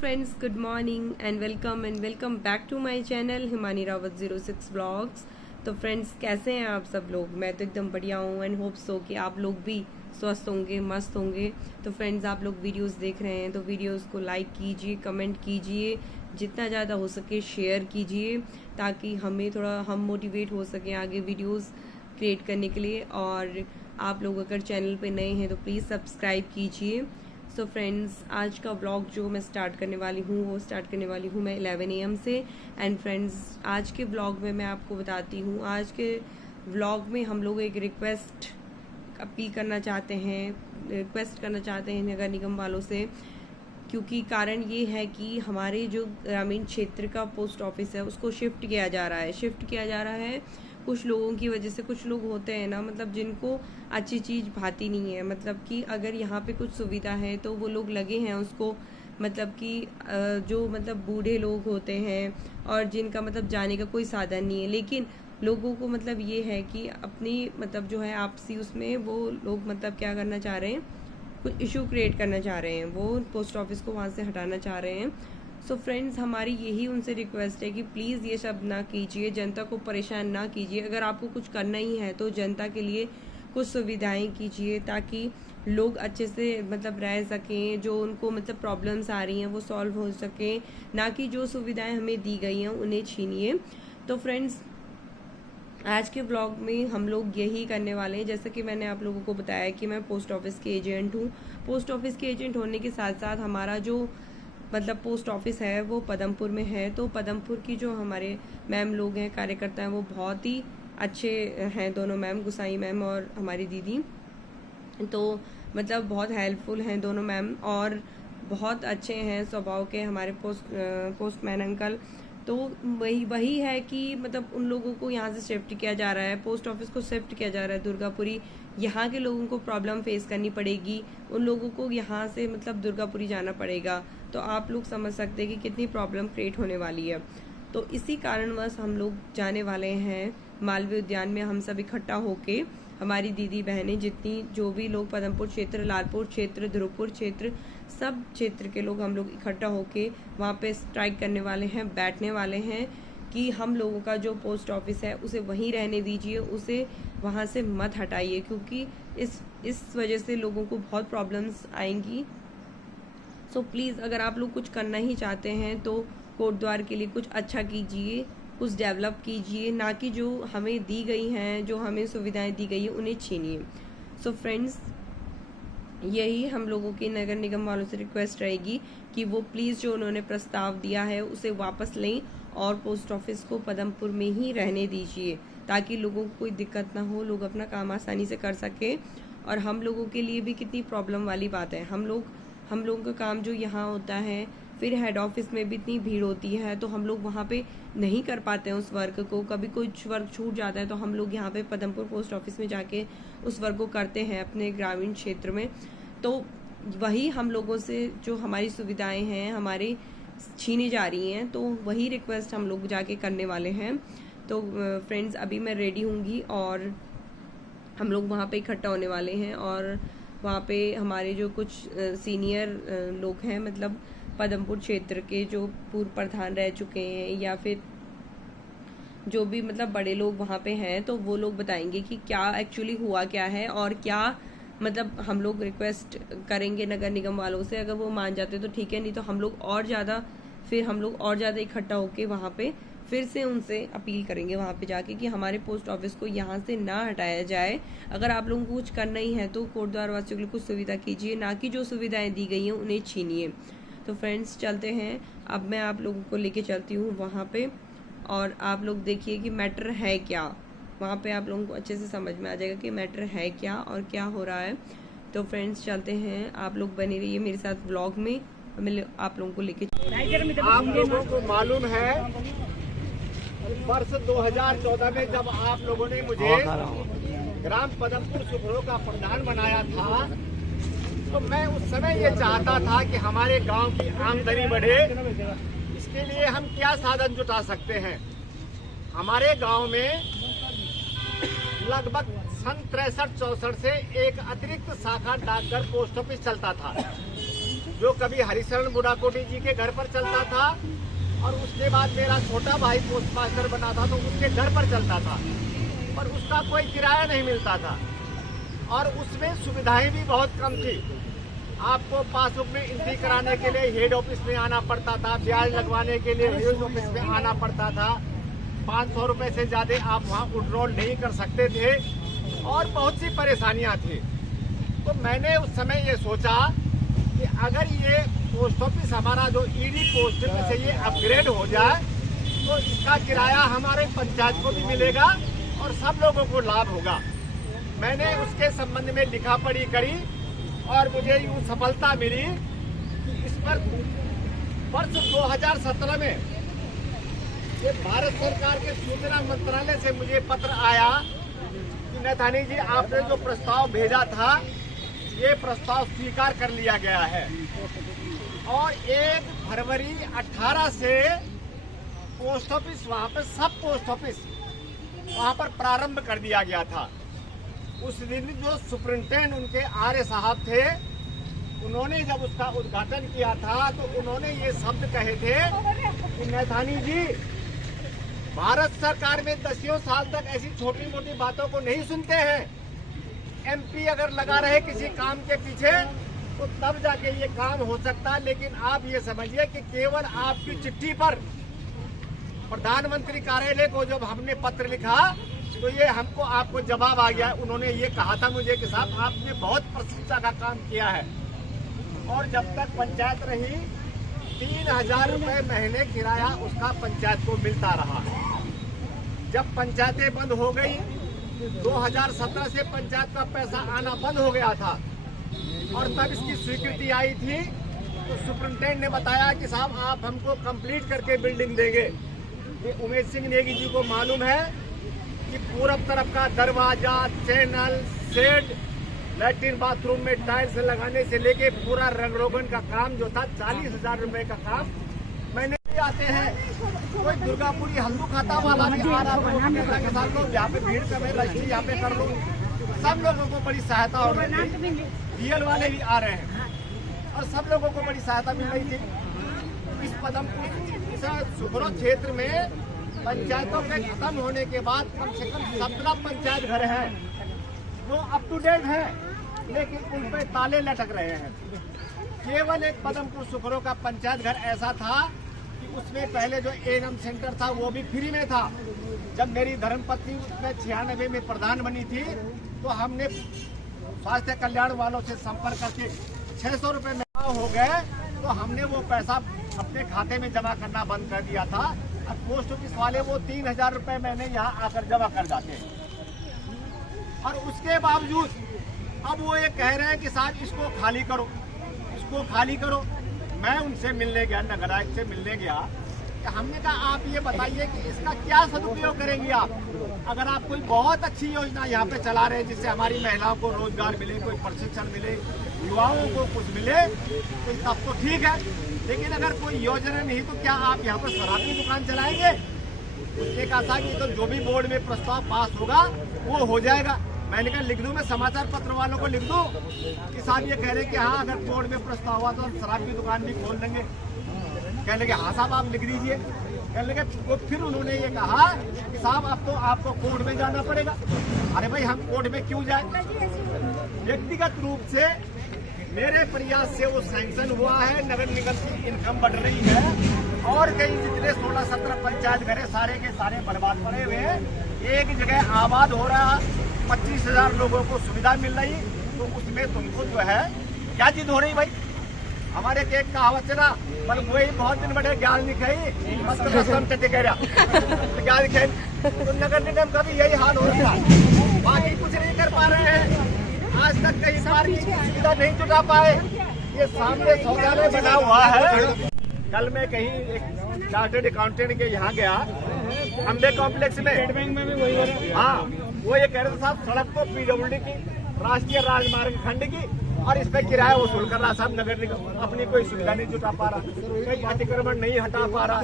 Friends, good morning and welcome back to my channel Himani Rawat 06 blogs. तो friends, कैसे हैं आप सब लोग? मैं तो एकदम बढ़िया हूँ एंड होप सो कि आप लोग भी स्वस्थ होंगे, मस्त होंगे। तो फ्रेंड्स, आप लोग वीडियोस देख रहे हैं तो वीडियोस को लाइक कीजिए, कमेंट कीजिए, जितना ज़्यादा हो सके शेयर कीजिए, ताकि हमें थोड़ा हम मोटिवेट हो सकें आगे वीडियोस क्रिएट करने के लिए। और आप लोग अगर चैनल पे नए हैं तो प्लीज़ सब्सक्राइब कीजिए। सो फ्रेंड्स, आज का व्लॉग जो मैं स्टार्ट करने वाली हूँ वो स्टार्ट करने वाली हूँ मैं 11 AM से। एंड फ्रेंड्स, आज के व्लॉग में मैं आपको बताती हूँ, आज के व्लॉग में हम लोग एक रिक्वेस्ट अपील करना चाहते हैं, रिक्वेस्ट करना चाहते हैं नगर निगम वालों से। क्योंकि कारण ये है कि हमारे जो ग्रामीण क्षेत्र का पोस्ट ऑफिस है उसको शिफ्ट किया जा रहा है कुछ लोगों की वजह से। कुछ लोग होते हैं ना, मतलब जिनको अच्छी चीज़ भाती नहीं है, मतलब कि अगर यहाँ पे कुछ सुविधा है तो वो लोग लगे हैं उसको, मतलब कि जो मतलब बूढ़े लोग होते हैं और जिनका मतलब जाने का कोई साधन नहीं है, लेकिन लोगों को मतलब ये है कि अपनी मतलब जो है आपसी उसमें वो लोग मतलब क्या करना चाह रहे हैं, कुछ इशू क्रिएट करना चाह रहे हैं, वो पोस्ट ऑफिस को वहाँ से हटाना चाह रहे हैं। सो फ्रेंड्स, हमारी यही उनसे रिक्वेस्ट है कि प्लीज़ ये सब ना कीजिए, जनता को परेशान ना कीजिए। अगर आपको कुछ करना ही है तो जनता के लिए कुछ सुविधाएं कीजिए, ताकि लोग अच्छे से मतलब रह सकें, जो उनको मतलब प्रॉब्लम्स आ रही हैं वो सॉल्व हो सकें, ना कि जो सुविधाएं हमें दी गई हैं उन्हें छीनिए। तो फ्रेंड्स, आज के ब्लॉग में हम लोग यही करने वाले हैं। जैसा कि मैंने आप लोगों को बताया कि मैं पोस्ट ऑफिस के एजेंट हूँ। पोस्ट ऑफिस के एजेंट होने के साथ साथ हमारा जो मतलब पोस्ट ऑफिस है वो पदमपुर में है। तो पदमपुर की जो हमारे मैम लोग हैं, कार्यकर्ता हैं, वो बहुत ही अच्छे हैं, दोनों मैम, गुसाई मैम और हमारी दीदी। तो मतलब बहुत हेल्पफुल हैं दोनों मैम और बहुत अच्छे हैं स्वभाव के हमारे पोस्टमैन अंकल। तो वही है कि मतलब उन लोगों को यहाँ से शिफ्ट किया जा रहा है, पोस्ट ऑफिस को शिफ्ट किया जा रहा है दुर्गापुरी। यहाँ के लोगों को प्रॉब्लम फेस करनी पड़ेगी, उन लोगों को यहाँ से मतलब दुर्गापुरी जाना पड़ेगा। तो आप लोग समझ सकते हैं कि कितनी प्रॉब्लम क्रिएट होने वाली है। तो इसी कारणवश हम लोग जाने वाले हैं मालवीय उद्यान में, हम सब इकट्ठा होके, हमारी दीदी बहनें जितनी, जो भी लोग पदमपुर क्षेत्र, लालपुर क्षेत्र, ध्रुवपुर क्षेत्र, सब क्षेत्र के लोग हम लोग इकट्ठा होके वहाँ पे स्ट्राइक करने वाले हैं, बैठने वाले हैं कि हम लोगों का जो पोस्ट ऑफिस है उसे वहीं रहने दीजिए, उसे वहाँ से मत हटाइए, क्योंकि इस वजह से लोगों को बहुत प्रॉब्लम्स आएंगी। सो प्लीज़, अगर आप लोग कुछ करना ही चाहते हैं तो कोट द्वार के लिए कुछ अच्छा कीजिए, कुछ डेवलप कीजिए, ना कि जो हमें दी गई हैं, जो हमें सुविधाएं दी गई हैं उन्हें छीनिए। सो फ्रेंड्स, यही हम लोगों की नगर निगम वालों से रिक्वेस्ट रहेगी कि वो प्लीज़ जो उन्होंने प्रस्ताव दिया है उसे वापस लें और पोस्ट ऑफिस को पदमपुर में ही रहने दीजिए, ताकि लोगों को कोई दिक्कत ना हो, लोग अपना काम आसानी से कर सकें। और हम लोगों के लिए भी कितनी प्रॉब्लम वाली बात है, हम लोगों का काम जो यहाँ होता है, फिर हेड ऑफिस में भी इतनी भीड़ होती है तो हम लोग वहाँ पे नहीं कर पाते हैं उस वर्क को। कभी कुछ वर्क छूट जाता है तो हम लोग यहाँ पे पदमपुर पोस्ट ऑफिस में जाके उस वर्क को करते हैं अपने ग्रामीण क्षेत्र में। तो वही हम लोगों से जो हमारी सुविधाएं हैं हमारी छीनी जा रही हैं, तो वही रिक्वेस्ट हम लोग जाके करने वाले हैं। तो फ्रेंड्स, अभी मैं रेडी होंगी और हम लोग वहाँ पे इकट्ठा होने वाले हैं। और वहाँ पे हमारे जो कुछ सीनियर लोग हैं, मतलब पदमपुर क्षेत्र के जो पूर्व प्रधान रह चुके हैं, या फिर जो भी मतलब बड़े लोग वहाँ पे हैं, तो वो लोग बताएंगे कि क्या एक्चुअली हुआ क्या है और क्या मतलब हम लोग रिक्वेस्ट करेंगे नगर निगम वालों से। अगर वो मान जाते तो ठीक है, नहीं तो हम लोग और ज़्यादा इकट्ठा होके वहाँ पे फिर से उनसे अपील करेंगे वहाँ पे जाके कि हमारे पोस्ट ऑफिस को यहाँ से ना हटाया जाए। अगर आप लोगों को कुछ करना ही है तो कोट द्वार वासियों के लिए कुछ सुविधा कीजिए, ना कि जो सुविधाएं दी गई हैं उन्हें छीनिए। तो फ्रेंड्स, चलते हैं, अब मैं आप लोगों को लेके चलती हूँ वहाँ पे, और आप लोग देखिए कि मैटर है क्या। वहाँ पे आप लोगों को अच्छे से समझ में आ जाएगा कि मैटर है क्या और क्या हो रहा है। तो फ्रेंड्स, चलते हैं, आप लोग बने रहिए मेरे साथ व्लॉग में, मैं आप लोगों को लेके। आप लोगों को मालूम है वर्ष 2014 में जब आप लोगों ने मुझे ग्राम पदमपुर सुखरो का प्रधान बनाया था, तो मैं उस समय ये चाहता था कि हमारे गांव की आमदनी बढ़े। इसके लिए हम क्या साधन जुटा सकते हैं। हमारे गांव में लगभग सन 63-64 से एक अतिरिक्त शाखा डाकघर पोस्ट ऑफिस चलता था। जो कभी हरिशरण बुढ़ाकोटी जी के घर पर चलता था, और उसके बाद मेरा छोटा भाई पोस्ट मास्टर बना था तो उसके घर पर चलता था, पर उसका कोई किराया नहीं मिलता था और उसमें सुविधाएं भी बहुत कम थी। आपको पासबुक में एंट्री कराने के लिए हेड ऑफिस में आना पड़ता था, ब्याज लगवाने के लिए हेड ऑफिस में आना पड़ता था, 500 रुपए से ज़्यादा आप वहाँ विड्रॉल नहीं कर सकते थे और बहुत सी परेशानियाँ थी। तो मैंने उस समय ये सोचा कि अगर ये पोस्ट ऑफिस हमारा जो ईडी पोस्ट से ये अपग्रेड हो जाए तो इसका किराया हमारे पंचायत को भी मिलेगा और सब लोगों को लाभ होगा। मैंने उसके संबंध में लिखा पढ़ी करी और मुझे यूँ सफलता मिली कि इस पर वर्ष 2017 में ये भारत सरकार के सूचना मंत्रालय से मुझे पत्र आया कि नैथानी जी, आपने जो प्रस्ताव भेजा था ये प्रस्ताव स्वीकार कर लिया गया है और 1 फरवरी 18 से पोस्ट ऑफिस वहाँ पर सब पोस्ट ऑफिस वहाँ पर प्रारंभ कर दिया गया था। उस दिन जो सुपरिंटेंडेंट उनके आर्य साहब थे, उन्होंने जब उसका उद्घाटन किया था तो उन्होंने ये शब्द कहे थे कि नैथानी जी, भारत सरकार में 10 साल तक ऐसी छोटी मोटी बातों को नहीं सुनते हैं। एमपी अगर लगा रहे किसी काम के पीछे तो तब जाके ये काम हो सकता है, लेकिन आप ये समझिए कि केवल आपकी चिट्ठी पर प्रधानमंत्री कार्यालय को जब हमने पत्र लिखा तो ये हमको आपको जवाब आ गया। उन्होंने ये कहा था मुझे कि साहब आपने बहुत प्रशंसा का काम किया है और जब तक पंचायत रही 3000 रुपये महीने किराया उसका पंचायत को मिलता रहा। जब पंचायतें बंद हो गई 2017 से पंचायत का पैसा आना बंद हो गया था और तब इसकी स्वीकृति आई थी तो सुपरिंटेंडेंट ने बताया कि साहब आप हमको कंप्लीट करके बिल्डिंग देंगे। ये उमेश सिंह नेगी जी को मालूम है कि पूरब तरफ का दरवाजा, चैनल, शेड, लैट्रिन बाथरूम में टाइल्स लगाने से लेके पूरा रंग रोगन का काम जो था 40,000 रुपए का काम मैंने आते हैं। कोई दुर्गापुरी हल्दू खाता वाला भी आ रहा के साथ लोग यहाँ पे भीड़ कमे रजिस्ट्री यहाँ पे कर लो, सब लोगों को बड़ी सहायता हो रही थी। डीएल वाले भी आ रहे हैं और सब लोगों को बड़ी सहायता मिल रही थी। इस पदमपुर इस सुखरो क्षेत्र में पंचायतों के खत्म होने के बाद कम से कम 17 पंचायत घर हैं जो अप टू डेट है, लेकिन उन पे ताले लटक रहे हैं। केवल एक पदमपुर सुखरो का पंचायत घर ऐसा था कि उसमें पहले जो एएनएम सेंटर था वो भी फ्री में था। जब मेरी धर्मपत्नी उसमें 96 में प्रधान बनी थी तो हमने स्वास्थ्य कल्याण वालों से संपर्क करके 600 रुपये में हो गए तो हमने वो पैसा अपने खाते में जमा करना बंद कर दिया था। अब पोस्ट ऑफिस वाले वो 3000 रुपये महीने यहाँ आकर जमा कर जाते हैं और उसके बावजूद अब वो ये कह रहे हैं कि साहब इसको खाली करो, इसको खाली करो। मैं उनसे मिलने गया, नगर आयुक्त से मिलने गया, हमने कहा आप ये बताइए कि इसका क्या सदुपयोग करेंगे आप। अगर आप कोई बहुत अच्छी योजना यहाँ पे चला रहे हैं जिससे हमारी महिलाओं को रोजगार मिले, कोई प्रशिक्षण मिले, युवाओं को कुछ मिले तो तब तो ठीक है, लेकिन अगर कोई योजना नहीं तो क्या आप यहाँ पर शराब की दुकान चलाएंगे। उसने कहा था कि तो जो भी बोर्ड में प्रस्ताव पास होगा वो हो जाएगा। मैंने कहा लिख दूं, मैं समाचार पत्र वालों को लिख दूं कि साहब ये कह रहे कि हाँ अगर बोर्ड में प्रस्ताव हुआ तो हम शराब की दुकान भी खोल देंगे। कहने लगे हाँ साहब आप लिख दीजिए। कहने लगे तो फिर उन्होंने ये कहा कि साहब अब तो आपको कोर्ट में जाना पड़ेगा। अरे भाई हम कोर्ट में क्यों जाए। व्यक्तिगत रूप से मेरे प्रयास से वो सैंक्शन हुआ है, नगर निगम की इनकम बढ़ रही है और कई जितने 16-17 पंचायत घर सारे के सारे बर्बाद पड़े हुए हैं, एक जगह आबाद हो रहा, 25,000 लोगों को सुविधा मिल रही, तो उसमें तुमको जो है क्या चीज हो रही भाई। हमारे के एक कहावत है ना, पर वही बहुत दिन बड़े ज्ञान लिखाई ज्ञान लिखाई, तो नगर निगम का भी यही हाल हो रहा है। बाकी कुछ नहीं कर पा रहे हैं, आज तक कई बार की सुविधा नहीं जुटा पाए। ये सामने शौचालय बना हुआ है। कल मैं कहीं एक चार्टर्ड अकाउंटेंट के यहाँ गया अम्बे कॉम्प्लेक्स में, हाँ वो ये कह रहे थे साहब सड़क को पीडब्ल्यूडी की राष्ट्रीय राजमार्ग खंड की और इस पे किराया वसूल कर रहा। साहब नगर निगम अपनी कोई सुविधा नहीं जुटा पा रहा, कोई अतिक्रमण नहीं हटा पा रहा,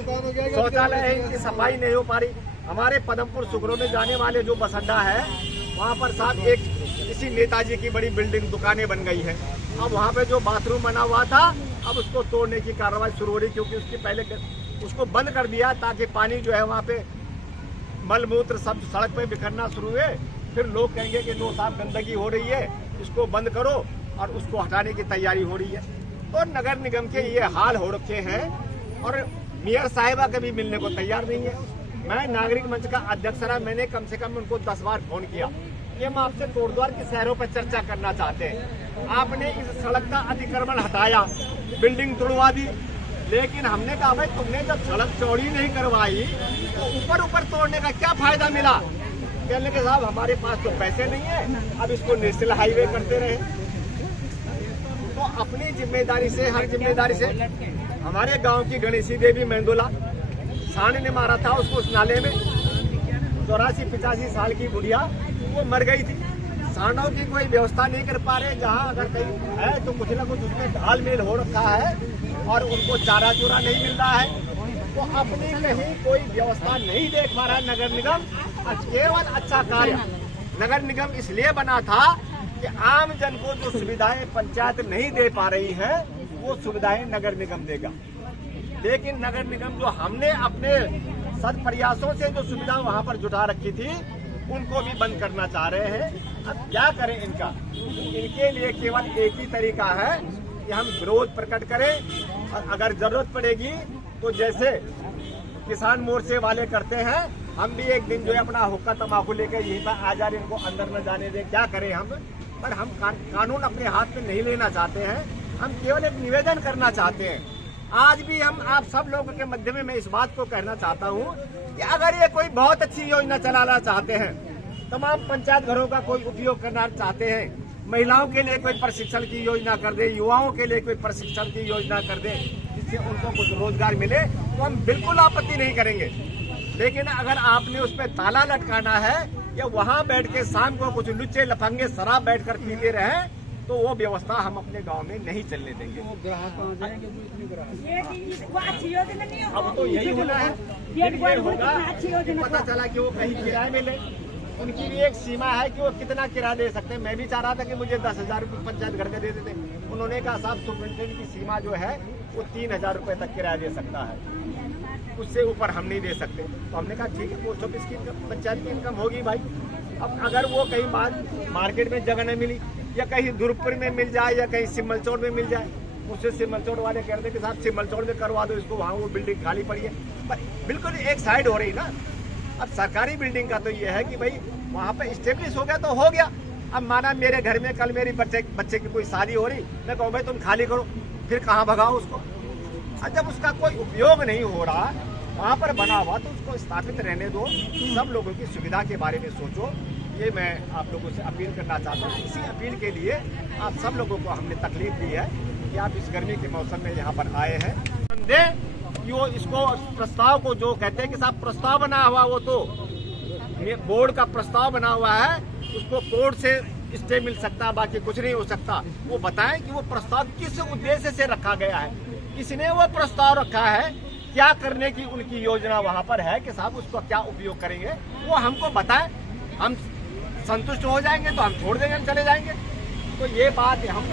शौचालय है इनकी सफाई नहीं हो पा रही। हमारे पदमपुर सुखरो में जाने वाले जो बस अड्डा है वहाँ पर साहब एक इसी नेताजी की बड़ी बिल्डिंग दुकानें बन गई है। अब वहाँ पे जो बाथरूम बना हुआ था अब उसको तोड़ने की कार्रवाई शुरू हो रही, क्योंकि उसके पहले उसको बंद कर दिया ताकि पानी जो है वहाँ पे मलमूत्र सब सड़क पे बिखरना शुरू हुए। फिर लोग कहेंगे कि नो साहब गंदगी हो रही है, इसको बंद करो, और उसको हटाने की तैयारी हो रही है। तो नगर निगम के ये हाल हो रखे हैं और मेयर साहिबा कभी मिलने को तैयार नहीं है। मैं नागरिक मंच का अध्यक्ष रहा, मैंने कम से कम उनको 10 बार फोन किया कि हम आपसे तोड़द्वार के शहरों पर चर्चा करना चाहते हैं। आपने इस सड़क का अतिक्रमण हटाया, बिल्डिंग तोड़वा दी, लेकिन हमने कहा भाई तुमने जब सड़क चौड़ी नहीं करवाई तो ऊपर ऊपर तोड़ने का क्या फायदा मिला। कहने के साहब हमारे पास तो पैसे नहीं है, अब इसको नेशनल हाईवे करते रहे। तो अपनी जिम्मेदारी से, हर जिम्मेदारी से, हमारे गांव की गणेशी देवी मेंदोला सांड ने मारा था उसको उस नाले में, 84-85 साल की बुढ़िया वो मर गई थी। सांडों की कोई व्यवस्था नहीं कर पा रहे, जहाँ अगर कहीं है तो कुछ ना कुछ उसमें घालमेल हो रखा है और उनको चारा चूरा नहीं मिल रहा है। तो अपनी कहीं कोई व्यवस्था नहीं देख पा रहा नगर निगम। केवल अच्छा कार्य नगर निगम इसलिए बना था कि आम जन को जो सुविधाएं पंचायत नहीं दे पा रही है वो सुविधाएं नगर निगम देगा। लेकिन नगर निगम जो हमने अपने सद प्रयासों से जो सुविधा वहां पर जुटा रखी थी उनको भी बंद करना चाह रहे हैं। अब क्या करें इनका, इनके लिए केवल एक ही तरीका है कि हम विरोध प्रकट करें, और अगर जरूरत पड़ेगी तो जैसे किसान मोर्चे वाले करते हैं, हम भी एक दिन जो है अपना हुक्का तम्बाकू लेकर यहीं पर आ जा रहे, इनको अंदर न जाने दें। क्या करें हम, पर हम कानून अपने हाथ में नहीं लेना चाहते हैं, हम केवल एक निवेदन करना चाहते हैं। आज भी हम आप सब लोगों के मध्य में मैं इस बात को कहना चाहता हूँ कि अगर ये कोई बहुत अच्छी योजना चलाना चाहते हैं, तमाम पंचायत घरों का कोई उपयोग करना चाहते हैं, महिलाओं के लिए कोई प्रशिक्षण की योजना कर दे, युवाओं के लिए कोई प्रशिक्षण की योजना कर दे जिससे उनको कुछ रोजगार मिले, तो हम बिल्कुल आपत्ति नहीं करेंगे। लेकिन अगर आपने उस पर ताला लटकाना है या वहाँ बैठ के शाम को कुछ लुच्चे लफंगे शराब बैठकर पीते रहे, तो वो व्यवस्था हम अपने गांव में नहीं चलने देंगे। अब तो यही होना है, पता चला कि वो कहीं किराए में ले, उनकी भी एक सीमा है कि वो कितना किराया दे सकते हैं। मैं भी चाह रहा था कि मुझे 10,000 रुपये पंचायत घर में दे देते, उन्होंने कहा साहब सुपरिटेंडेंट की सीमा जो है वो 3,000 रुपये तक किराया दे सकता है, उससे ऊपर हम नहीं दे सकते। तो हमने कहा ठीक है, पोस्ट ऑफिस की पंचायत की इनकम होगी भाई। अब अगर वो कहीं मार्केट में जगह नहीं मिली या कहीं दुर्गपुर में मिल जाए या कहीं सिमलचौड़ में मिल जाए, उससे सिमलचौड़ वाले कहते कि साहब सिमलचौड़ में करवा दो इसको, वहाँ वो बिल्डिंग खाली पड़ी है, पर बिल्कुल एक साइड हो रही ना। अब सरकारी बिल्डिंग का तो ये है कि भाई वहाँ पे स्टेब्लिश हो गया तो हो गया। अब माना मेरे घर में कल मेरी बच्चे की कोई शादी हो रही, मैं कहूँ भाई तुम खाली करो, फिर कहाँ भगाओ उसको। जब उसका कोई उपयोग नहीं हो रहा वहाँ पर बना हुआ तो उसको स्थापित रहने दो, सब लोगों की सुविधा के बारे में सोचो। ये मैं आप लोगों से अपील करना चाहता हूँ। इसी अपील के लिए आप सब लोगों को हमने तकलीफ दी है कि आप इस गर्मी के मौसम में यहाँ पर आए हैं। कि वो इसको प्रस्ताव को जो कहते हैं कि साहब प्रस्ताव बना हुआ, वो तो बोर्ड का प्रस्ताव बना हुआ है, उसको कोर्ट से स्टे मिल सकता, बाकी कुछ नहीं हो सकता। वो बताएं कि वो प्रस्ताव किस उद्देश्य से रखा गया है, किसने वो प्रस्ताव रखा है, क्या करने की उनकी योजना वहाँ पर है कि साहब उसको क्या उपयोग करेंगे, वो हमको बताएं। हम संतुष्ट हो जाएंगे तो हम छोड़ देंगे, चले जाएंगे। तो ये बात हम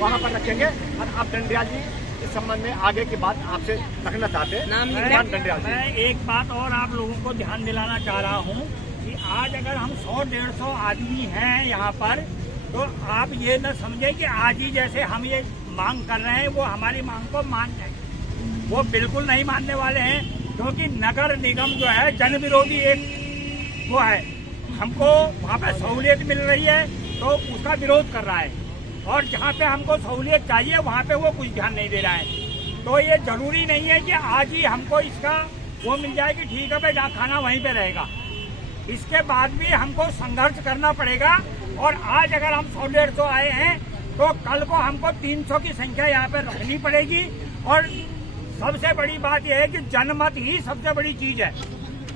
वहाँ पर रखेंगे। और अब डंडिया जी इस संबंध में आगे की बात आपसे रखना चाहते हैं। मैं एक बात और आप लोगों को ध्यान दिलाना चाह रहा हूँ कि आज अगर हम 100-150 आदमी हैं यहाँ पर, तो आप ये न समझे कि आज ही जैसे हम ये मांग कर रहे हैं वो हमारी मांग को मान जाए, वो बिल्कुल नहीं मानने वाले हैं। क्योंकि नगर निगम जो है जन विरोधी एक वो है, हमको वहाँ पे सहूलियत मिल रही है तो उसका विरोध कर रहा है, और जहाँ पे हमको सहूलियत चाहिए वहाँ पे वो कुछ ध्यान नहीं दे रहा है। तो ये जरूरी नहीं है कि आज ही हमको इसका वो मिल जाए कि ठीक है भाई जहाँ खाना वहीं पे रहेगा। इसके बाद भी हमको संघर्ष करना पड़ेगा। और आज अगर हम 100-150 आए हैं तो कल को हमको 300 की संख्या यहाँ पे रखनी पड़ेगी। और सबसे बड़ी बात यह है कि जनमत ही सबसे बड़ी चीज है।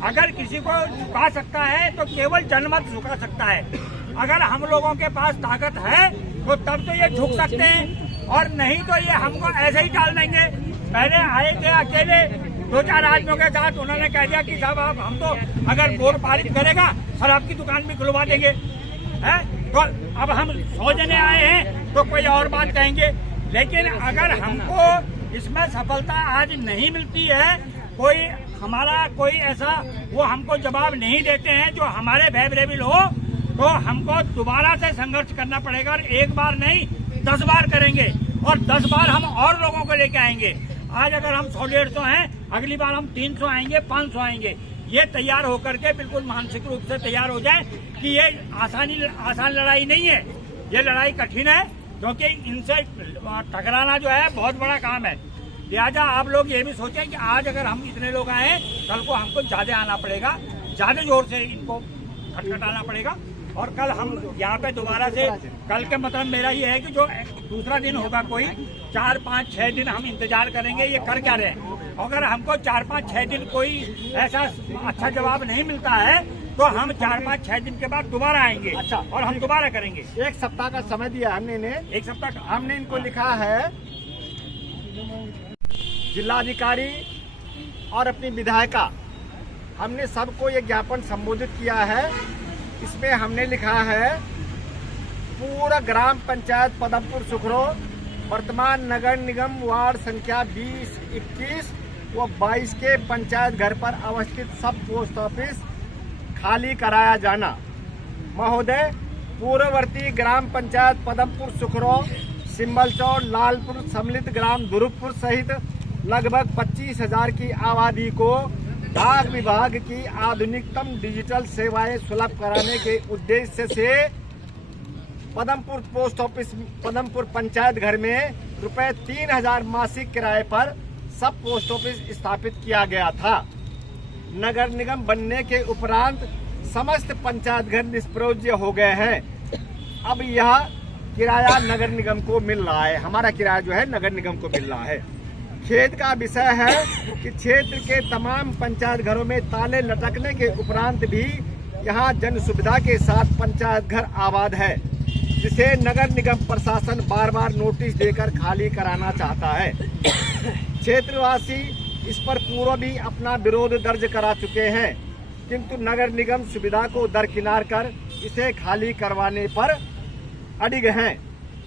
अगर किसी को झुका सकता है तो केवल जनमत झुका सकता है। अगर हम लोगों के पास ताकत है तो तब तो ये झुक सकते हैं, और नहीं तो ये हमको ऐसे ही डाल देंगे। पहले आए थे अकेले 2-4 आदमियों के साथ, उन्होंने कह दिया कि साहब आप हम तो अगर बोर्ड पारित करेगा शराब की दुकान भी खुलवा देंगे, है? तो अब हम 100 जने आए हैं तो कोई और बात कहेंगे। लेकिन अगर हमको इसमें सफलता आज नहीं मिलती है, कोई ऐसा वो हमको जवाब नहीं देते हैं जो हमारे फेवरेबल हो, तो हमको दोबारा से संघर्ष करना पड़ेगा। और एक बार नहीं 10 बार करेंगे और 10 बार हम और लोगों को लेके आएंगे। आज अगर हम 100-150 हैं, अगली बार हम 300 आएंगे, 500 आएंगे। ये तैयार होकर के बिल्कुल मानसिक रूप से तैयार हो जाए कि ये आसान लड़ाई नहीं है, ये लड़ाई कठिन है, क्योंकि इनसे टकराना जो है बहुत बड़ा काम है। लिहाजा आप लोग ये भी सोचें कि आज अगर हम इतने लोग आए, कल को हमको ज्यादा आना पड़ेगा, ज्यादा जोर से इनको खटखटाना पड़ेगा। और कल हम यहाँ पे दोबारा से, कल के मतलब मेरा ये है कि जो दूसरा दिन होगा, कोई 4, 5, 6 दिन हम इंतजार करेंगे ये कर क्या रहे हैं। अगर हमको 4, 5, 6 दिन कोई ऐसा अच्छा जवाब नहीं मिलता है, तो हम 4, 5, 6 दिन के बाद दोबारा आएंगे। अच्छा, और हम दोबारा करेंगे। 1 सप्ताह का समय दिया हमने इन्हें। 1 सप्ताह का हमने इनको लिखा है, जिलाधिकारी और अपनी विधायिका, हमने सबको ये ज्ञापन संबोधित किया है। इसमें हमने लिखा है, पूरा ग्राम पंचायत पदमपुर सुखरो, वर्तमान नगर निगम वार्ड संख्या 20, 21 व 22 के पंचायत घर पर अवस्थित सब पोस्ट ऑफिस खाली कराया जाना। महोदय, पूर्ववर्ती ग्राम पंचायत पदमपुर सुखरो, सिंबलचौर, लालपुर, सम्मिलित ग्राम दुरुपुर सहित लगभग 25,000 की आबादी को डाक विभाग की आधुनिकतम डिजिटल सेवाएं सुलभ कराने के उद्देश्य से पदमपुर पोस्ट ऑफिस, पदमपुर पंचायत घर में रुपए 3,000 मासिक किराए पर सब पोस्ट ऑफिस स्थापित किया गया था। नगर निगम बनने के उपरांत समस्त पंचायत घर निष्प्रयोज्य हो गए हैं। अब यह किराया नगर निगम को मिल रहा है, हमारा किराया जो है नगर निगम को मिल रहा है। खेद का विषय है कि क्षेत्र के तमाम पंचायत घरों में ताले लटकने के उपरांत भी यहां जन सुविधा के साथ पंचायत घर आबाद है, जिसे नगर निगम प्रशासन बार बार नोटिस देकर खाली कराना चाहता है। क्षेत्रवासी इस पर पूर्व भी अपना विरोध दर्ज करा चुके हैं, किंतु नगर निगम सुविधा को दरकिनार कर इसे खाली करवाने पर अड़िग हैं।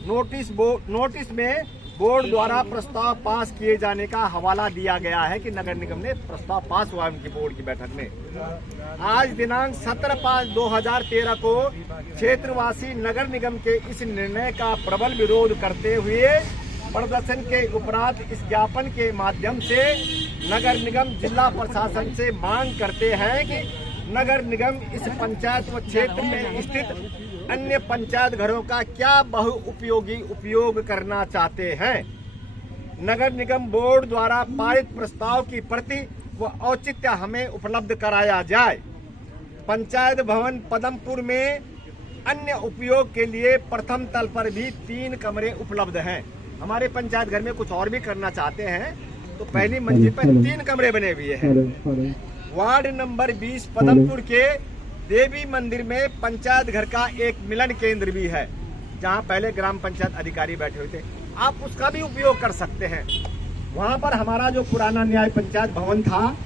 नोटिस में बोर्ड द्वारा प्रस्ताव पास किए जाने का हवाला दिया गया है कि नगर निगम ने प्रस्ताव पास हुआ उनकी बोर्ड की बैठक में। आज दिनांक 17/5/2013 को क्षेत्रवासी नगर निगम के इस निर्णय का प्रबल विरोध करते हुए प्रदर्शन के उपरांत इस ज्ञापन के माध्यम से नगर निगम जिला प्रशासन से मांग करते हैं कि नगर निगम इस पंचायत व क्षेत्र में स्थित अन्य पंचायत घरों का क्या बहुउपयोगी उपयोग करना चाहते हैं। नगर निगम बोर्ड द्वारा पारित प्रस्ताव की प्रति व औचित्य हमें उपलब्ध कराया जाए। पंचायत भवन पदमपुर में अन्य उपयोग के लिए प्रथम तल पर भी 3 कमरे उपलब्ध हैं। हमारे पंचायत घर में कुछ और भी करना चाहते हैं तो पहली मंजिल पर 3 कमरे बने हुए हैं। वार्ड नंबर 20 पदमपुर के देवी मंदिर में पंचायत घर का एक मिलन केंद्र भी है, जहां पहले ग्राम पंचायत अधिकारी बैठे हुए थे, आप उसका भी उपयोग कर सकते हैं। वहां पर हमारा जो पुराना न्याय पंचायत भवन था,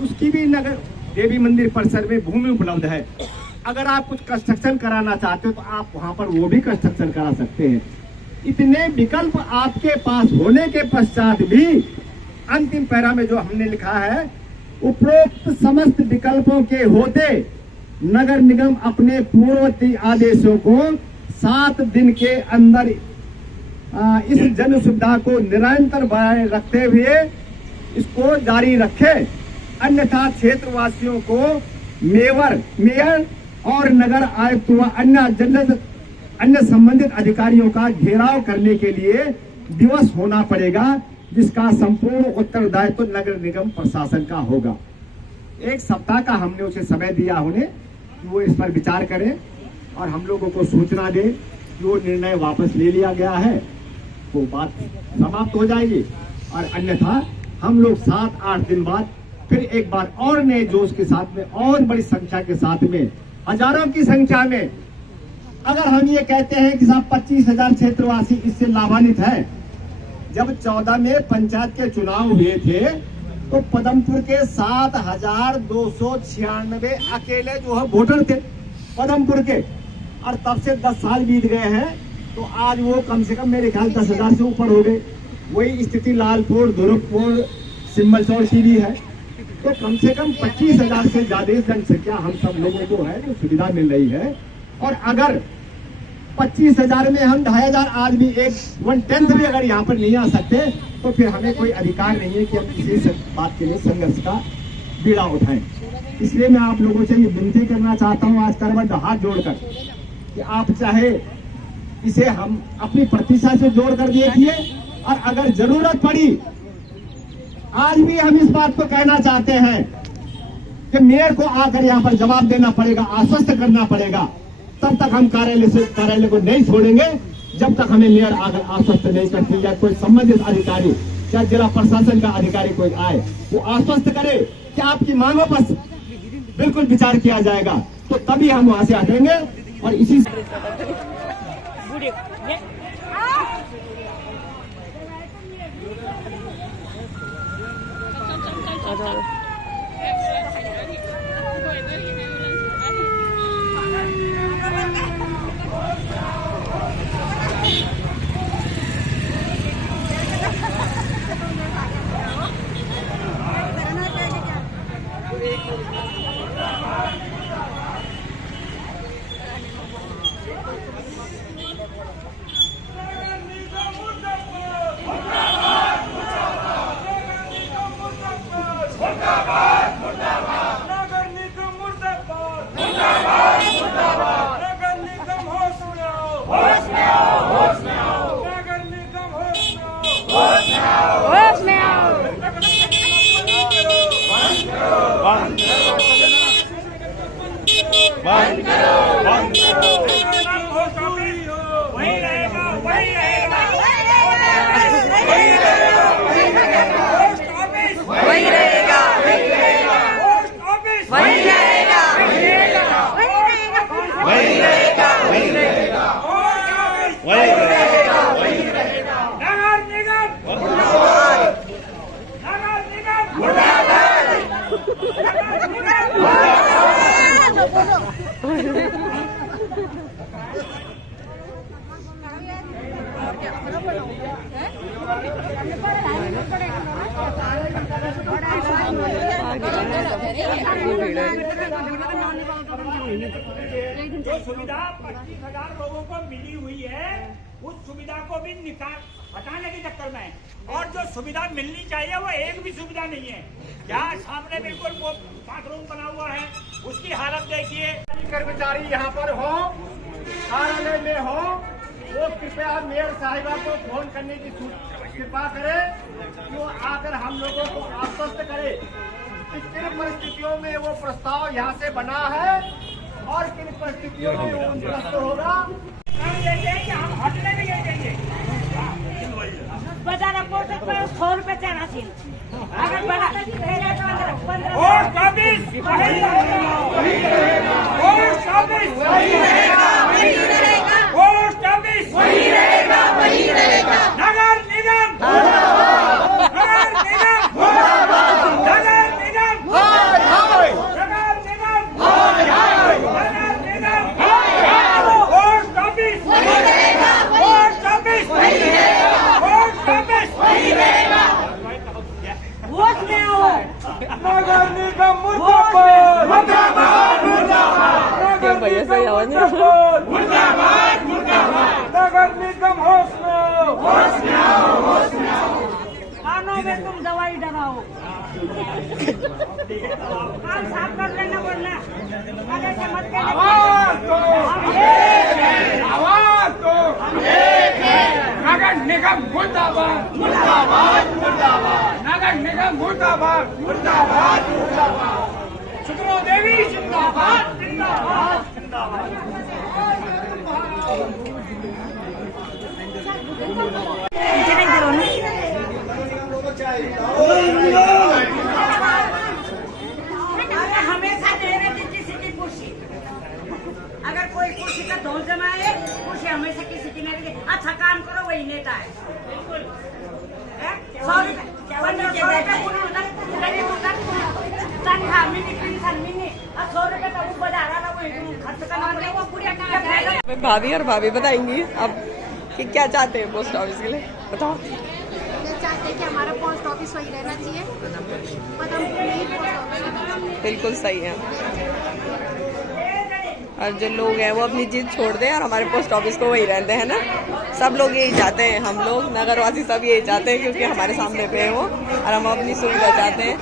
उसकी भी नगर देवी मंदिर परिसर में भूमि उपलब्ध है। अगर आप कुछ कंस्ट्रक्शन कराना चाहते हो तो आप वहां पर वो भी कंस्ट्रक्शन करा सकते हैं। इतने विकल्प आपके पास होने के पश्चात भी अंतिम पैरा में जो हमने लिखा है, उपरोक्त समस्त विकल्पों के होते नगर निगम अपने पूर्ववर्ती आदेशों को 7 दिन के अंदर इस जन सुविधा को निरंतर बनाए रखते हुए इसको जारी रखे, अन्यथा क्षेत्रवासियों को मेयर और नगर आयुक्त व अन्य संबंधित अधिकारियों का घेराव करने के लिए दिवस होना पड़ेगा, जिसका संपूर्ण उत्तरदायित्व तो नगर निगम प्रशासन का होगा। 1 सप्ताह का हमने उसे समय दिया उन्हें कि वो इस पर विचार करें और हम लोगों को सूचना दे कि वो निर्णय वापस ले लिया गया है, वो बात समाप्त हो जाएगी। और अन्यथा हम लोग 7-8 दिन बाद फिर एक बार और नए जोश के साथ में और बड़ी संख्या के साथ में, हजारों की संख्या में, अगर हम ये कहते हैं कि साहब 25,000 क्षेत्रवासी इससे लाभान्वित है। जब 14 में पंचायत के चुनाव हुए थे तो पदमपुर के 7,296 अकेले जो है वोटर थे पदमपुर के, और तब से 10 साल बीत गए हैं तो आज वो कम से कम मेरे ख्याल 10,000 से ऊपर हो गए। वही स्थिति लालपुर, दुर्गपुर, सिम्बलचौर की भी है। तो कम से कम 25,000 से ज्यादा जनसंख्या हम सब लोगों को है जो सुविधा मिल रही है। और अगर 25,000 में हम 2,500 आदमी 1/10 भी अगर यहाँ पर नहीं आ सकते तो फिर हमें कोई अधिकार नहीं है कि हम किसी बात के लिए संघर्ष का बीड़ा उठाएं। इसलिए मैं आप लोगों से ये विनती करना चाहता हूँ आज करबद्ध हाथ जोड़कर कि आप चाहे इसे हम अपनी प्रतिष्ठा से जोड़ कर देखिए, और अगर जरूरत पड़ी आज भी हम इस बात को कहना चाहते हैं कि मेयर को आकर यहाँ पर जवाब देना पड़ेगा, आश्वस्त करना पड़ेगा। तब तक हम कार्यालय को नहीं छोड़ेंगे जब तक हमें मेयर आकर आश्वस्त नहीं करती, या कोई संबंधित अधिकारी या जिला प्रशासन का अधिकारी कोई आए वो आश्वस्त करे कि आपकी मांगों पर बिल्कुल विचार किया जाएगा, तो तभी हम वहां से हटेंगे। और इसी जो सुविधा 25,000 लोगों को मिली हुई है उस सुविधा को भी हटाने के चक्कर में, और जो सुविधा मिलनी चाहिए वो एक भी सुविधा नहीं है। यहाँ सामने बिल्कुल वो बाथरूम बना हुआ है, उसकी हालत देखिए। कर्मचारी यहाँ पर हो, कार्यालय में हो, वो कृपया मेयर साहिबा को फोन करने की कृपा करे, जो आकर हम लोगों को आश्वस्त करे कि किन परिस्थितियों में वो प्रस्ताव यहाँ से बना है और किन परिस्थितियों में वो निरस्त होगा। हम हम हटने भी नहीं देंगे। 100 रुपये चारा थी अगर बड़ा पोस्ट ऑफिस नगर निगम भैया सही आवाज नहीं। नगर निगम होश में आओ, कानों में तुम दवाई डराओ, कान साफ कर लेना बोलना, आगे से मत कहना। आवाज दो, नगर निगम मुर्दाबाद, मुर्दाबाद, मुर्दाबाद, नगर निगम मुर्दाबाद, मुर्दाबाद, मुर्दाबाद, सुखनो देवी जिंदाबाद, जिंदाबाद, जिंदाबाद। हमेशा दे रहे थे किसी की कुर्सी, अगर कोई कुर्सी का धौल जमाए, कुर्सी हमेशा किसी की नहीं। अच्छा काम करो, वही नेता है। 100 रुपये भाभी और भाभी बताएंगी अब कि क्या चाहते हैं पोस्ट ऑफिस के लिए, बताओ। ये चाहते हैं कि हमारा पोस्ट ऑफिस वही रहना चाहिए, पदमपुर में ही पोस्ट ऑफिस रहना चाहिए। बिल्कुल सही है। और जो लोग हैं वो अपनी चीज छोड़ दें और हमारे पोस्ट ऑफिस को वही रहते हैं ना। सब लोग यही चाहते हैं, हम लोग नगरवासी सब यही चाहते हैं, क्योंकि हमारे सामने पे है वो और हम अपनी सुविधा चाहते हैं।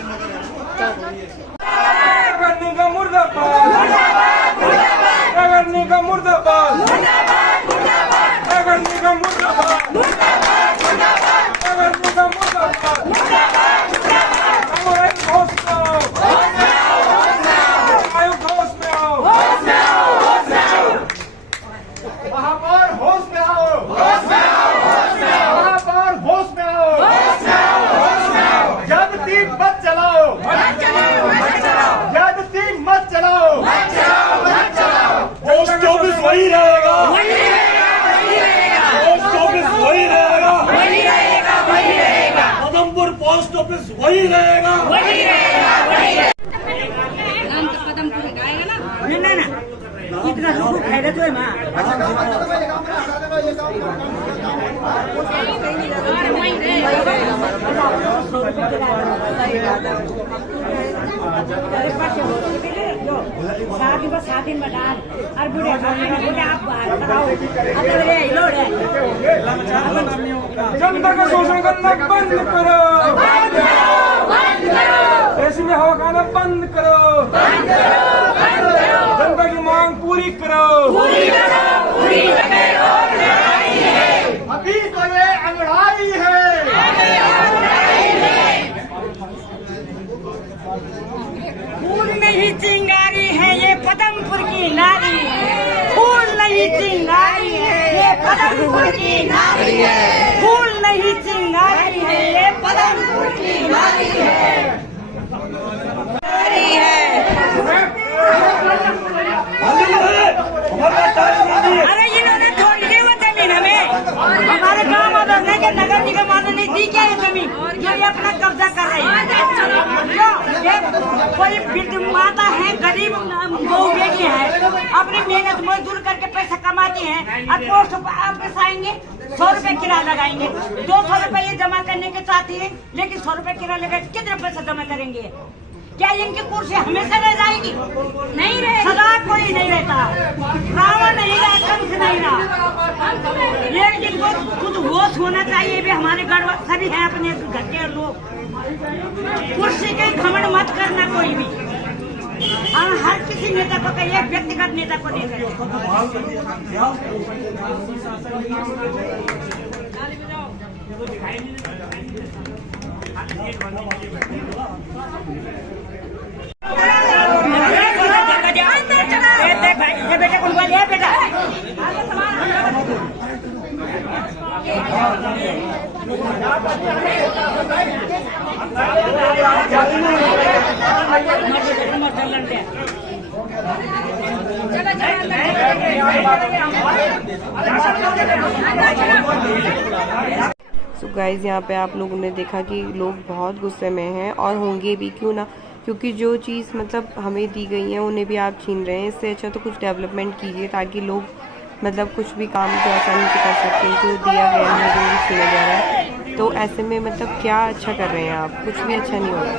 महापौर होश में आओ, होश में आओ, महापौर होश में आओ, होश में आओ, होश में आओ। ज्यादती मत चलाओ, मत चलाओ, मत चलाओ। ज्यादती मत चलाओ, मत चलाओ, मत चलाओ। पोस्ट ऑफिस वही रहेगा, वही रहेगा, वही रहेगा। पोस्ट ऑफिस वही रहेगा, वही रहेगा, वही रहेगा। पदमपुर पोस्ट ऑफिस वही रहेगा, वही रहेगा, वही रहेगा। नाम तो पदमपुर गाएगा ना? नहीं ना, इतना लोग खैर तो है माँ। सात दिन में डाल और बुढ़े आप जनता का शोषण करना बंद करो, ऐसी में हवा खाना बंद करो, जनता की मांग पूरी करो। अभी तो ये अंगड़ाई है, फूल नहीं चिंगारी है ये पदमपुर की नारी है, फूल नहीं चिंगारी है ये पदमपुर की नारी है, फूल नहीं चिंगारी है ये पदमपुर की नारी है। अरे इन्होंने छोड़ दी वो जमीन हमें, हमारे गाँव में रहने के नगर निगम वालों ने दी क्या है जमीन, ये अपना कब्जा कर रहे हैं। ये कोई वृद्ध माता है, गरीब बहू बेटी है, अपनी मेहनत मजदूर करके पैसा कमाती है और पोस्ट ऑफिस आएंगे 100 रुपए किराया लगाएंगे, 200 रुपए ये जमा करने के चाहती है, लेकिन 100 रुपए किराया लगा कितने पैसा जमा करेंगे? क्या इनकी कुर्सी हमेशा रह जाएगी? नहीं रहे, सदा कोई नहीं रहता, रावण नहीं रहा, कंस नहीं रहा। ये इनको खुद होश होना चाहिए भी, हमारे घर सभी हैं अपने घर के लोग, कुर्सी के घमंड मत करना कोई भी। हम हर किसी नेता को कहिए, व्यक्तिगत नेता को नहीं कहिए। बेटा कौन बोलिए बेटा? सो गाइज यहाँ पे आप लोगों ने देखा कि लोग बहुत गुस्से में हैं और होंगे भी, क्यों ना, क्योंकि जो चीज़ मतलब हमें दी गई है उन्हें भी आप छीन रहे हैं। इससे अच्छा तो कुछ डेवलपमेंट कीजिए ताकि लोग मतलब कुछ भी काम जो आसानी से कर सकते हैं। जो दिया गया है वो भी छीना जा रहा है, तो ऐसे में मतलब क्या अच्छा कर रहे हैं आप? कुछ भी अच्छा नहीं हो रहा।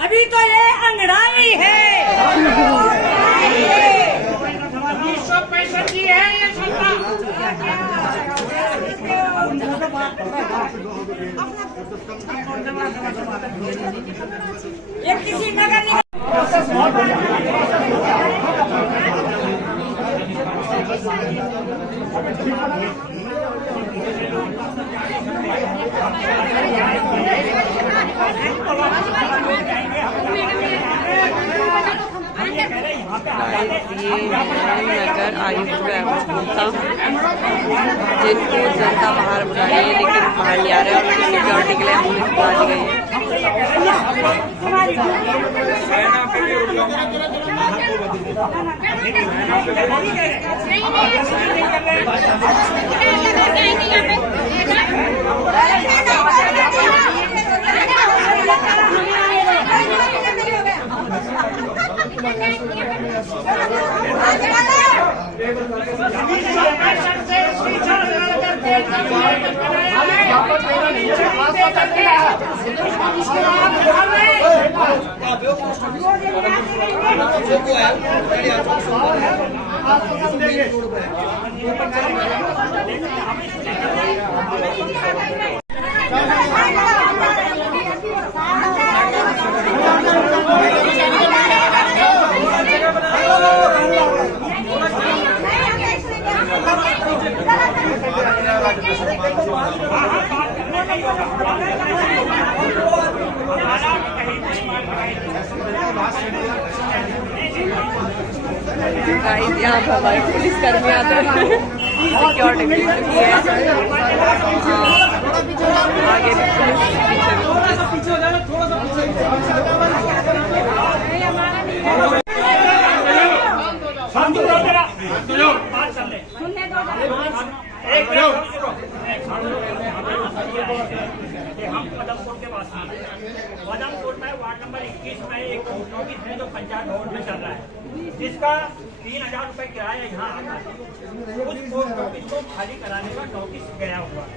अभी तो ये अंगड़ाई है, 100 पैसे की है ये सरकार। ये किसी नगर निगम ये नगर आयुक्त व्यवस्था जिनको जनता बाहर बुला रही है, लेकिन बाहर नहीं आ रहे और उनकी सिक्योरिटी के लिए पुलिस बुला दी गई है। तो ये कह रहे हैं तुम्हारी गाइस यहाँ पर हमारे पुलिस कर्मी आते हैं, सिक्योरिटी भी है। आगे भी पुलिस, पीछे हम पदमपुर के वासी हैं। पदमपुर में वार्ड नंबर 21 में एक पोस्ट ऑफिस है जो पंचायत भवन में चल रहा है, जिसका 3000 रुपए किराया यहाँ आता है। उस पोस्ट ऑफिस को खाली कराने का नोटिस गया हुआ है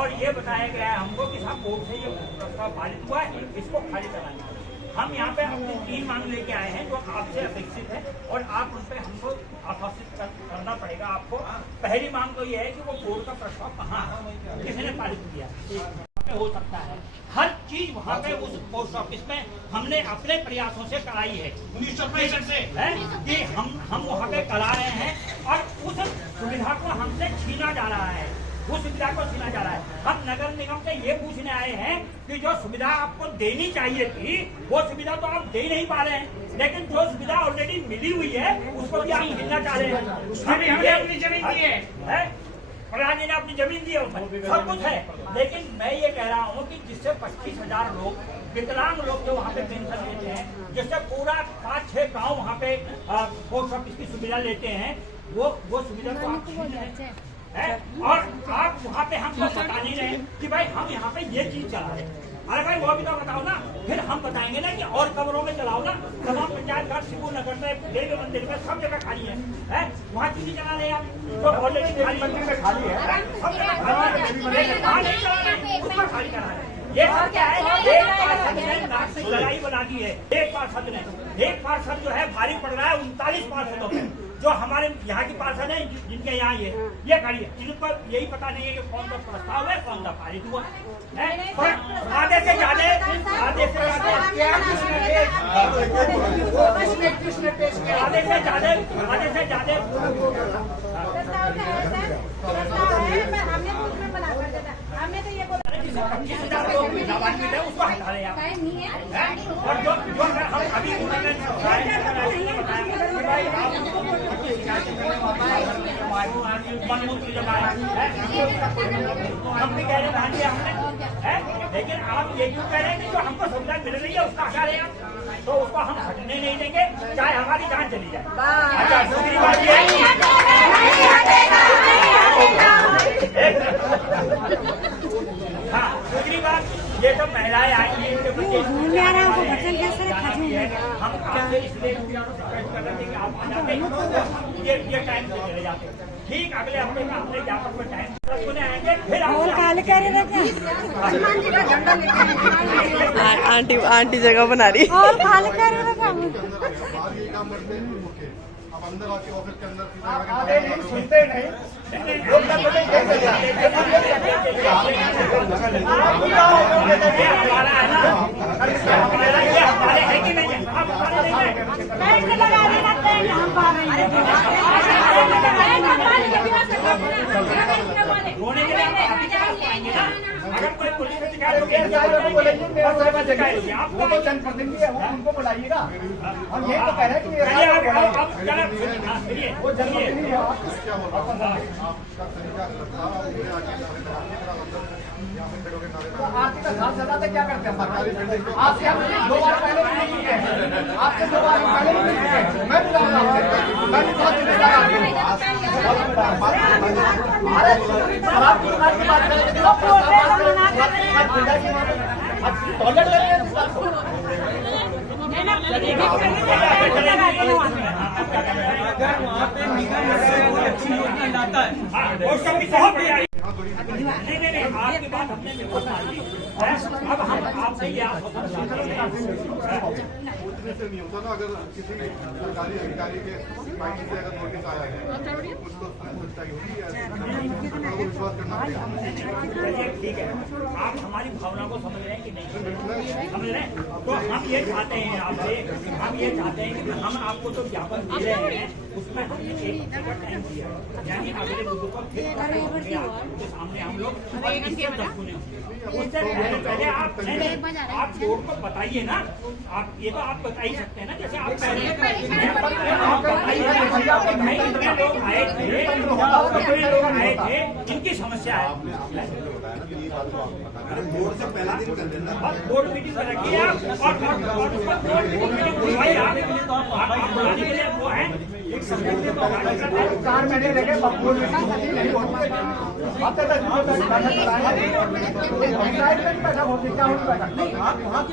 और ये बताया गया है हमको कि साहब कोर्ट से ये प्रस्ताव पारित हुआ है, इसको खाली कराने का। हम यहाँ पे अपनी 3 मांग लेके आए हैं जो आपसे अपेक्षित है और आप उन पे हमको आश्वासित करना पड़ेगा आपको। पहली मांग तो ये है कि वो बोर्ड का प्रस्ताव कहाँ है, किसने पारित किया हो सकता है। हर चीज वहाँ पे उस पोस्ट ऑफिस में हमने अपने प्रयासों से कराई है, मिनिस्टर से है कि हम वहाँ पे करा रहे हैं और उस सुविधा को हमसे छीना जा रहा है, उस सुविधा को छीना जा रहा है। हम नगर निगम से ये पूछने आए हैं कि जो सुविधा आपको देनी चाहिए थी वो सुविधा तो आप दे नहीं पा रहे हैं, लेकिन जो सुविधा ऑलरेडी मिली हुई है उसको भी आप छीनना चाह रहे हैं। हमने अपनी जमीन दी है, प्रधान जी ने अपनी जमीन दी है, सब कुछ है, लेकिन मैं ये कह रहा हूँ कि जिससे 25,000 लोग विकलांग लोग जो वहाँ पे पेंशन लेते हैं, जिससे पूरा 5-6 गाँव वहाँ पे पोस्ट ऑफिस की सुविधा लेते हैं, वो सुविधा को आप छीन रहे हैं और आप वहाँ पे हमको बता नहीं रहे कि भाई हम यहाँ पे ये चीज चला रहे हैं। अरे भाई वो भी तो बताओ ना, फिर हम बताएंगे ना कि और कमरों में चलाओ ना। तमाम पंचायत घाट शिवपुर नगर में देवी मंदिर में सब जगह खाली है, वहाँ चीजें चला रहे आप तो ऑलरेडी खाली मंदिर में खाली है, सब जगह खाली करा है। ये सब क्या है, एक पार्षद ने नाक से लड़ाई बना दी है। एक पार्षद जो है भारी पड़ रहा है 39 पार्षदों में, जो हमारे यहाँ की पार्षद है जिनके यहाँ ये खड़ी है, जिनको यही पता नहीं है कि कौन सा प्रस्ताव है, कौन सा पारित हुआ है। आधे से ज्यादा हमने तो ये बोला 25,000 लोग उसको हटा रहे हैं और जो हम अभी मनमूत्र जमाए हम भी कह रहे हैं हमने, लेकिन आप ये क्यों कह रहे हैं कि जो हमको सुविधा मिल रही है उसका हटा रहे हैं, तो उसको हम हटने नहीं देंगे चाहे हमारी जान चली जाए। अच्छा, दूसरी बात ये हाँ, दूसरी बात ये तो महिलाएं आई हैं, इनके बच्चे हम आपसे इसलिए रिक्वेस्ट कर रहे थे कि आप आ जाते ये टाइम से चले जाते। ठीक अगले हफ्ते का हमने व्यापक में टाइम सुने आएंगे, फिर आंटी जगह बना रही अब अंदर आके ऑफिस के अंदर सुनते नहीं लोग अगर कोई पुलिस आपको तो जनप्रतिनिधि है, उनको बुलाइएगा। हम ये तो कह रहे हैं कि वो जनप्रतिनिधि है। आपका तरीका का साथ सजाते क्या करते हैं सरकारी बिल्डिंग? आपसे हम 2 बार पहले भी मिल चुके हैं, आपसे 2 बार पहले भी मिल चुके हैं। मैं बुला रहा हूँ, मैं भी बहुत जिम्मेदार आदमी हूँ। अरे शराब की दुकान की बात करें तो टॉयलेट लग रहे हैं इस बात को। अगर वहाँ पे निगम अच्छी योजना लाता है उसका भी बहुत बढ़िया। नहीं, आपकी बात हमने बिल्कुल मानी। अब हम आपसे ये उतने से नहीं होता ना, अगर किसी सरकारी अधिकारी के माइंड से अगर नोटिस आया है उसको सच्चाई होती है, सरकार को विश्वास करना पड़ेगा। चलिए ठीक है, आप हमारी भावना को समझ रहे हैं कि नहीं समझ रहे हैं? तो हम ये चाहते हैं आपसे, हम ये चाहते हैं कि हम आपको तो ज्ञापन दे रहे हैं, उसमें हमने एक हफ्ते का टाइम दिया, यानी अगले बुधवार को फिर आपके सामने हम लोग उससे पहले आप कोर्ट को बताइए ना। आप ये तो आप बता ही सकते हैं ना, जैसे आप पहले लोग आए थे इनकी समस्या है। बोर्ड से पहले दिन कर देना, बोर्ड मीटिंग रखिए आप और बोर्ड मीटिंग बुलवाइए आप बुलाने के लिए वो है 4 महीने लगे बोर्ड मीटिंग नहीं होती। अब तक बैठा होती क्या होती बैठा आप वहाँ के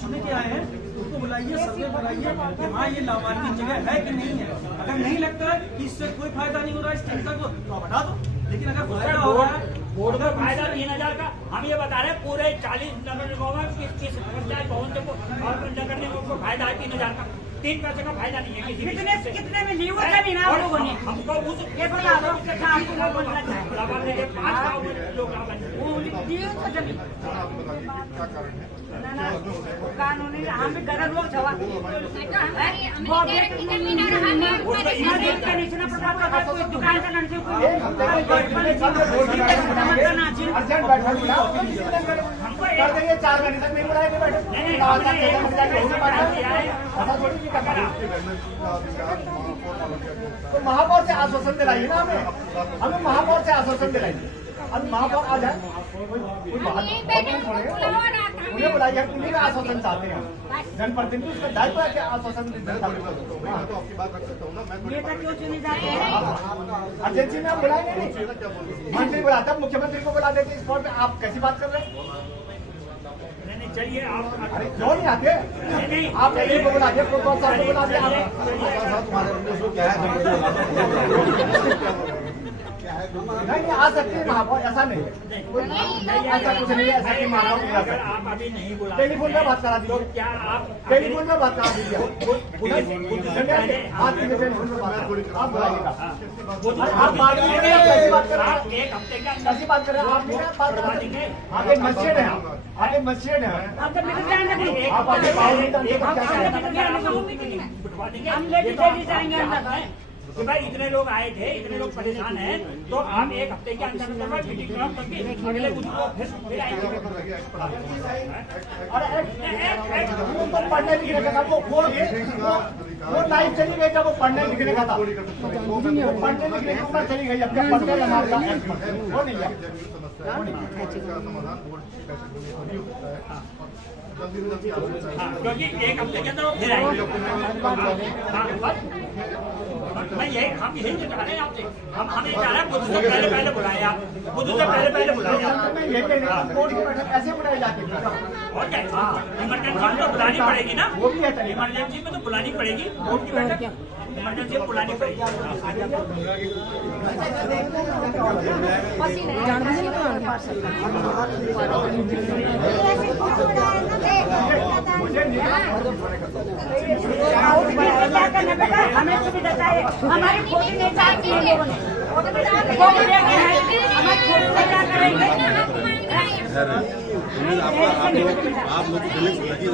चुने के आए हैं, उसको बुलाइए, सबसे बुलाइए कि हाँ ये लाभार्थी जगह है कि नहीं है। अगर नहीं लगता है कि इससे कोई फायदा नहीं हो रहा है इस चिंता को, तो आप हटा दो। लेकिन अगर फायदा हो रहा है, बोर्ड का फायदा 3000 का हम ये बता रहे हैं, पूरे 40 नगर निगमों में किस पंचायत भवन से और नगर निगम को फायदा है 3000 का। 3 पैसे का फायदा नहीं है किसी कितने में ली वो जमीन आप लोगों ने? हमको उस ये बता दो कि आपको वो बोलना चाहिए। 5 लोग वो दी तो जमीन क्या कारण है? कानूनी हम भी गरज लोग जवाब दुकान का नाम से अर्जेंट बैठा कर देंगे 4 महीने तक नहीं बुलाएंगे बैठे तो महापौर से आश्वासन दिलाइए ना हमें महापौर से आश्वासन दिलाइए। अब महापौर आ जाए कोई बात उन्हें बुलाइए, उन्हीं का आश्वासन चाहते हैं। जनप्रतिनिधि उसका दायित्व है कि आश्वासन मैं तो आपकी बात रख सकता हूँ ना, मैं क्यों चुनी जाती है? अर्जेंसी में हम बुलाएंगे नहीं, मंत्री बुलाता मुख्यमंत्री को बुला देते स्पॉट पे। आप कैसी बात कर रहे हैं? नहीं चलिए आप अरे क्यों नहीं आते? आप मंत्री को बुला दिए, प्रोटोकॉल साहब को बुला दिया। नहीं आ सकते हैं महापौर, ऐसा नहीं है, ऐसा कुछ नहीं है, ऐसा नहीं महापौर नहीं आ सकते। आप अभी नहीं बुला टेलीफोन में बात करा दीजिए, क्या आप टेलीफोन में बात करा दीजिए, आप बुलाइएगा। आप बात कैसी बात कर रहे हैं? एक हफ्ते का कैसी बात कर रहे हैं? आप नहीं बात करा देंगे। आगे मस्जिद है, आगे मस्जिद है, आप आगे हम लेके जाएंगे अंदर। तो भाई इतने लोग आए थे, इतने लोग परेशान हैं, तो आप एक हफ्ते के अंदर मीटिंग करके अगले बुध को फिर आएंगे। तो पढ़ने लिखने का था वो लाइफ चली गई जब वो पढ़ने लिखने का था, वो पढ़ने लिखने के ऊपर चली गई। अब क्या पढ़ने हमारे वो नहीं है समाधान बोर्ड की पैसे नहीं होता है, जल्दी से जल्दी क्योंकि एक हफ्ते के अंदर वो फिर आएंगे। मैं यही हम यही तो चाह रहे हैं आपसे, हम हमें चाह रहे हैं बुध से पहले बुलाए आप, बुध से पहले बुलाए आप। बोर्ड की बैठक ऐसे बुलाई जाती है और क्या इमरजेंसी में तो बुलानी पड़ेगी ना, वो भी है। इमरजेंसी में तो बुलानी पड़ेगी, बोर्ड की बैठक इमरजेंसी में बुलानी पड़ेगी। हमें सुविधा चाहिए, हमारी फोटो नहीं चाहिए लोगों ने आप लोग पहले से लगी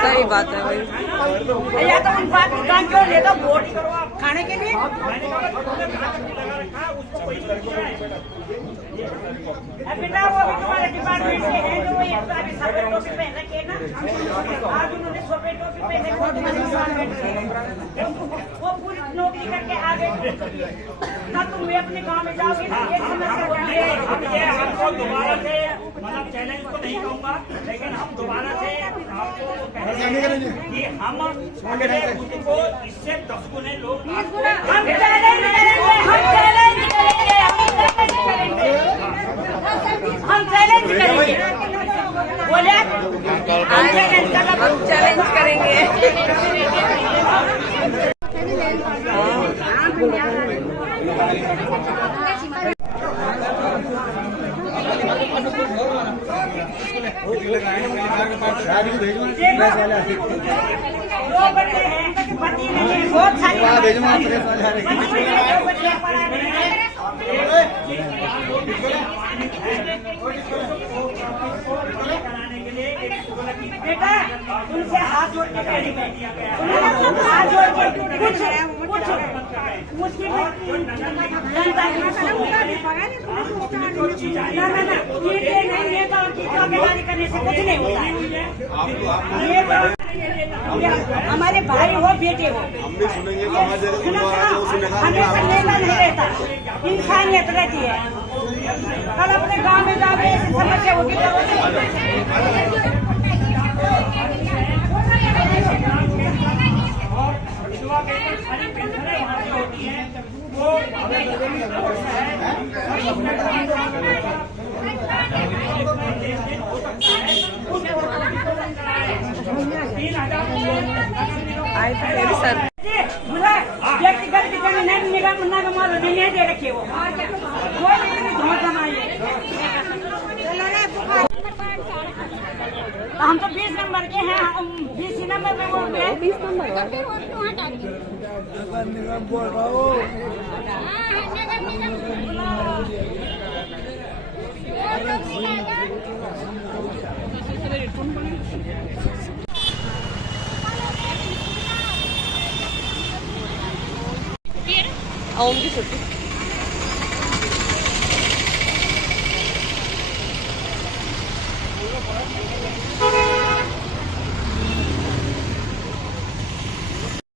सही बात है भाई। या तो उन बात की काम क्यों लेता वोट खाने के लिए। बेटा वो भी तुम्हारे डिपार्टमेंट के हैं जो ये अभी सफेद टोपी पहन रखी है ना, आज उन्होंने सफेद टोपी पहन रखी है, वो पूरी नौकरी करके आ गए ना। तुम भी अपने गाँव में जाओगे ना, ये समस्या होती है। हमको दोबारा से मतलब चैलेंज को नहीं कहूँगा, लेकिन हम दोबारा से आपको कहेंगे कि हम अगले बुध को इससे 10 गुने लोग हम चैलेंज करेंगे, हम चैलेंज करेंगे, हम चैलेंज करेंगे। बोले हम चैलेंज करेंगे। बहुत सारी बेटा उनसे हाथ जोड़ के हाथ जोड़ के कुछ मुश्किल जनता की करने से कुछ नहीं होता है। हमारे भाई हो बेटे हो, हमेशा लेना नहीं रहता, इंसानियत रहती है। कल अपने गांव में जाओगे ऐसी समस्या होगी व्यक्तिगत निगम नहीं दे रखे वो हम तो 20 नंबर के हैं, 20 नंबर में बोल रहे हैं। 20 नंबर बोल रहा हूँ। आऊंगी छुट्टी।